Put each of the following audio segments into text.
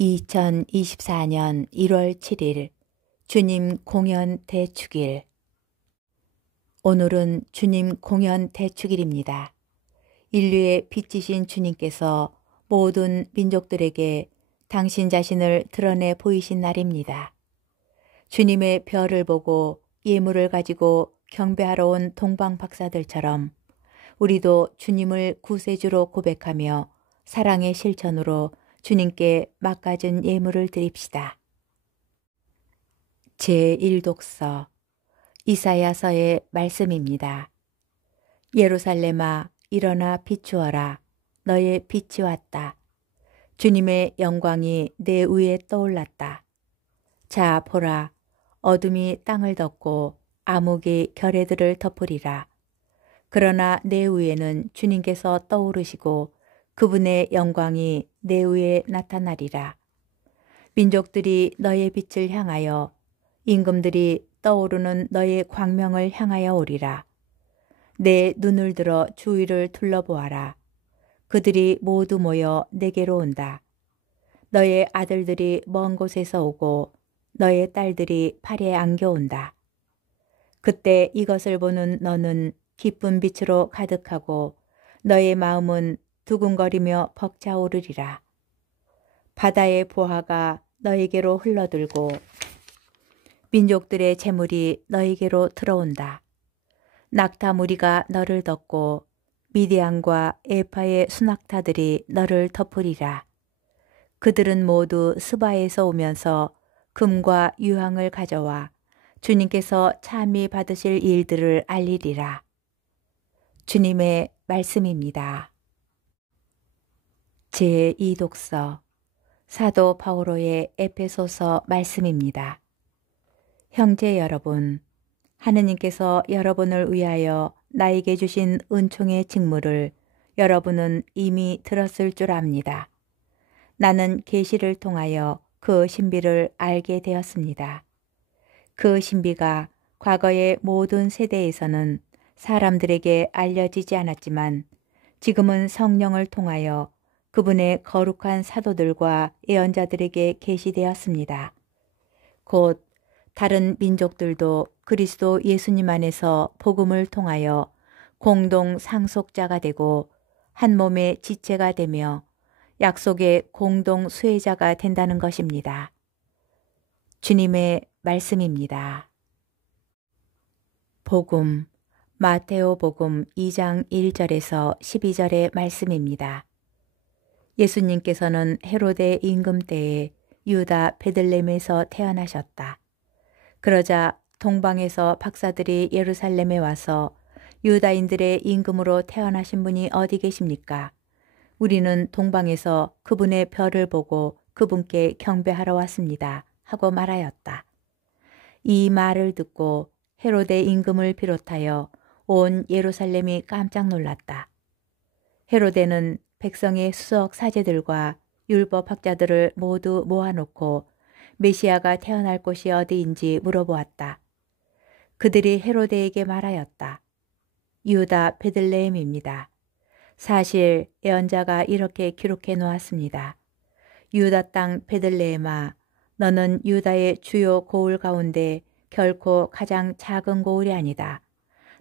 2024년 1월 7일 주님 공연 대축일. 오늘은 주님 공연 대축일입니다. 인류의 빛이신 주님께서 모든 민족들에게 당신 자신을 드러내 보이신 날입니다. 주님의 별을 보고 예물을 가지고 경배하러 온 동방 박사들처럼 우리도 주님을 구세주로 고백하며 사랑의 실천으로 주님께 막가진 예물을 드립시다. 제1독서 이사야서의 말씀입니다. 예루살렘아 일어나 비추어라. 너의 빛이 왔다. 주님의 영광이 내 위에 떠올랐다. 자 보라. 어둠이 땅을 덮고 암흑이 결의들을 덮으리라. 그러나 내 위에는 주님께서 떠오르시고 그분의 영광이 내 위에 나타나리라. 민족들이 너의 빛을 향하여 임금들이 떠오르는 너의 광명을 향하여 오리라. 내 눈을 들어 주위를 둘러보아라. 그들이 모두 모여 내게로 온다. 너의 아들들이 먼 곳에서 오고 너의 딸들이 팔에 안겨온다. 그때 이것을 보는 너는 기쁜 빛으로 가득하고 너의 마음은 두근거리며 벅차오르리라. 바다의 보화가 너에게로 흘러들고 민족들의 재물이 너에게로 들어온다. 낙타 무리가 너를 덮고 미디안과 에파의 수낙타들이 너를 덮으리라. 그들은 모두 스바에서 오면서 금과 유황을 가져와 주님께서 참히 받으실 일들을 알리리라. 주님의 말씀입니다. 제2독서 사도 바오로의 에페소서 말씀입니다. 형제 여러분, 하느님께서 여러분을 위하여 나에게 주신 은총의 직무를 여러분은 이미 들었을 줄 압니다. 나는 계시를 통하여 그 신비를 알게 되었습니다. 그 신비가 과거의 모든 세대에서는 사람들에게 알려지지 않았지만 지금은 성령을 통하여 그분의 거룩한 사도들과 예언자들에게 계시되었습니다. 곧 다른 민족들도 그리스도 예수님 안에서 복음을 통하여 공동 상속자가 되고 한 몸의 지체가 되며 약속의 공동 수혜자가 된다는 것입니다. 주님의 말씀입니다. 복음 마테오 복음 2장 1절에서 12절의 말씀입니다. 예수님께서는 헤로데 임금 때에 유다 베들레헴에서 태어나셨다. 그러자 동방에서 박사들이 예루살렘에 와서 유다인들의 임금으로 태어나신 분이 어디 계십니까? 우리는 동방에서 그분의 별을 보고 그분께 경배하러 왔습니다. 하고 말하였다. 이 말을 듣고 헤로데 임금을 비롯하여 온 예루살렘이 깜짝 놀랐다. 헤로데는 백성의 수석 사제들과 율법학자들을 모두 모아놓고 메시아가 태어날 곳이 어디인지 물어보았다. 그들이 헤로데에게 말하였다. 유다 베들레헴입니다. 사실 예언자가 이렇게 기록해 놓았습니다. 유다 땅 베들레헴아, 너는 유다의 주요 고을 가운데 결코 가장 작은 고을이 아니다.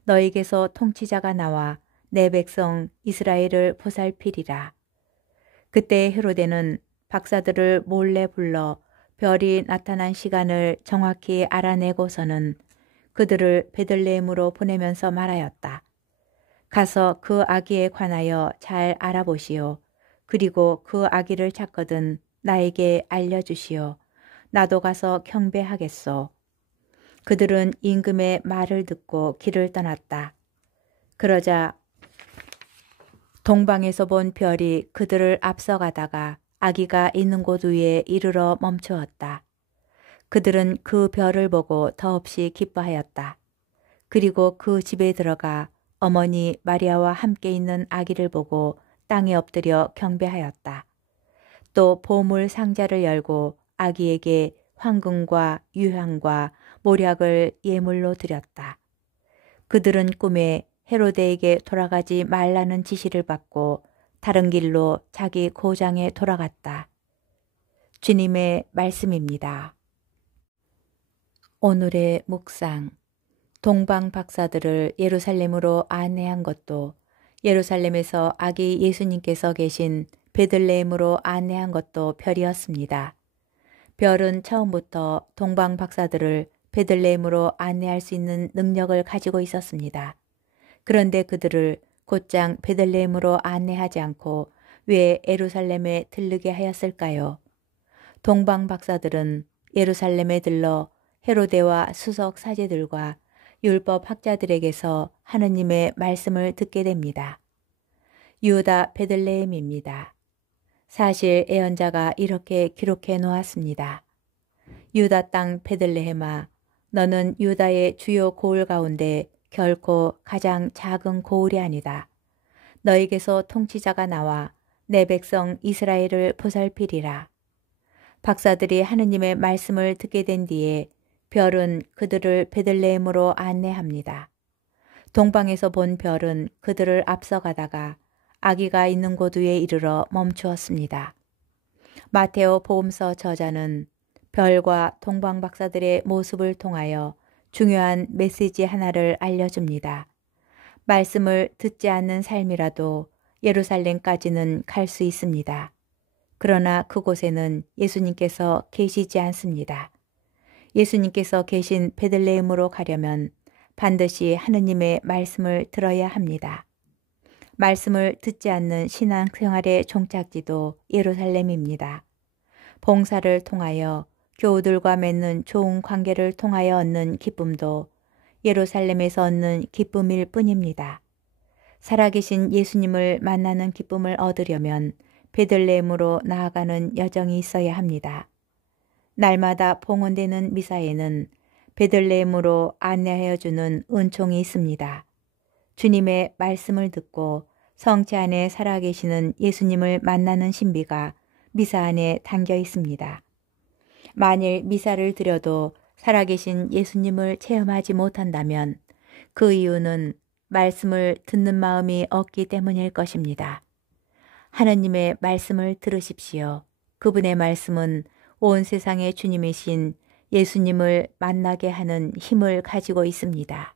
너에게서 통치자가 나와 내 백성 이스라엘을 보살피리라. 그때 헤로데는 박사들을 몰래 불러 별이 나타난 시간을 정확히 알아내고서는 그들을 베들레헴으로 보내면서 말하였다. 가서 그 아기에 관하여 잘 알아보시오. 그리고 그 아기를 찾거든 나에게 알려주시오. 나도 가서 경배하겠소. 그들은 임금의 말을 듣고 길을 떠났다. 그러자 동방에서 본 별이 그들을 앞서가다가 아기가 있는 곳 위에 이르러 멈추었다. 그들은 그 별을 보고 더없이 기뻐하였다. 그리고 그 집에 들어가 어머니 마리아와 함께 있는 아기를 보고 땅에 엎드려 경배하였다. 또 보물 상자를 열고 아기에게 황금과 유향과 모략을 예물로 드렸다. 그들은 꿈에 헤로데에게 돌아가지 말라는 지시를 받고 다른 길로 자기 고장에 돌아갔다. 주님의 말씀입니다. 오늘의 묵상. 동방 박사들을 예루살렘으로 안내한 것도, 예루살렘에서 아기 예수님께서 계신 베들레헴으로 안내한 것도 별이었습니다. 별은 처음부터 동방 박사들을 베들레헴으로 안내할 수 있는 능력을 가지고 있었습니다. 그런데 그들을 곧장 베들레헴으로 안내하지 않고 왜 예루살렘에 들르게 하였을까요? 동방 박사들은 예루살렘에 들러 헤로데와 수석 사제들과 율법 학자들에게서 하느님의 말씀을 듣게 됩니다. 유다 베들레헴입니다. 사실 예언자가 이렇게 기록해 놓았습니다. 유다 땅 베들레헴아, 너는 유다의 주요 고을 가운데 결코 가장 작은 고을이 아니다. 너에게서 통치자가 나와 내 백성 이스라엘을 보살피리라. 박사들이 하느님의 말씀을 듣게 된 뒤에 별은 그들을 베들레헴으로 안내합니다. 동방에서 본 별은 그들을 앞서가다가 아기가 있는 곳 위에 이르러 멈추었습니다. 마테오 복음서 저자는 별과 동방 박사들의 모습을 통하여 중요한 메시지 하나를 알려줍니다. 말씀을 듣지 않는 삶이라도 예루살렘까지는 갈 수 있습니다. 그러나 그곳에는 예수님께서 계시지 않습니다. 예수님께서 계신 베들레헴으로 가려면 반드시 하느님의 말씀을 들어야 합니다. 말씀을 듣지 않는 신앙생활의 종착지도 예루살렘입니다. 봉사를 통하여 교우들과 맺는 좋은 관계를 통하여 얻는 기쁨도 예루살렘에서 얻는 기쁨일 뿐입니다. 살아계신 예수님을 만나는 기쁨을 얻으려면 베들레헴으로 나아가는 여정이 있어야 합니다. 날마다 봉헌되는 미사에는 베들레헴으로 안내하여 주는 은총이 있습니다. 주님의 말씀을 듣고 성체 안에 살아계시는 예수님을 만나는 신비가 미사 안에 담겨 있습니다. 만일 미사를 드려도 살아계신 예수님을 체험하지 못한다면 그 이유는 말씀을 듣는 마음이 없기 때문일 것입니다. 하느님의 말씀을 들으십시오. 그분의 말씀은 온 세상의 주님이신 예수님을 만나게 하는 힘을 가지고 있습니다.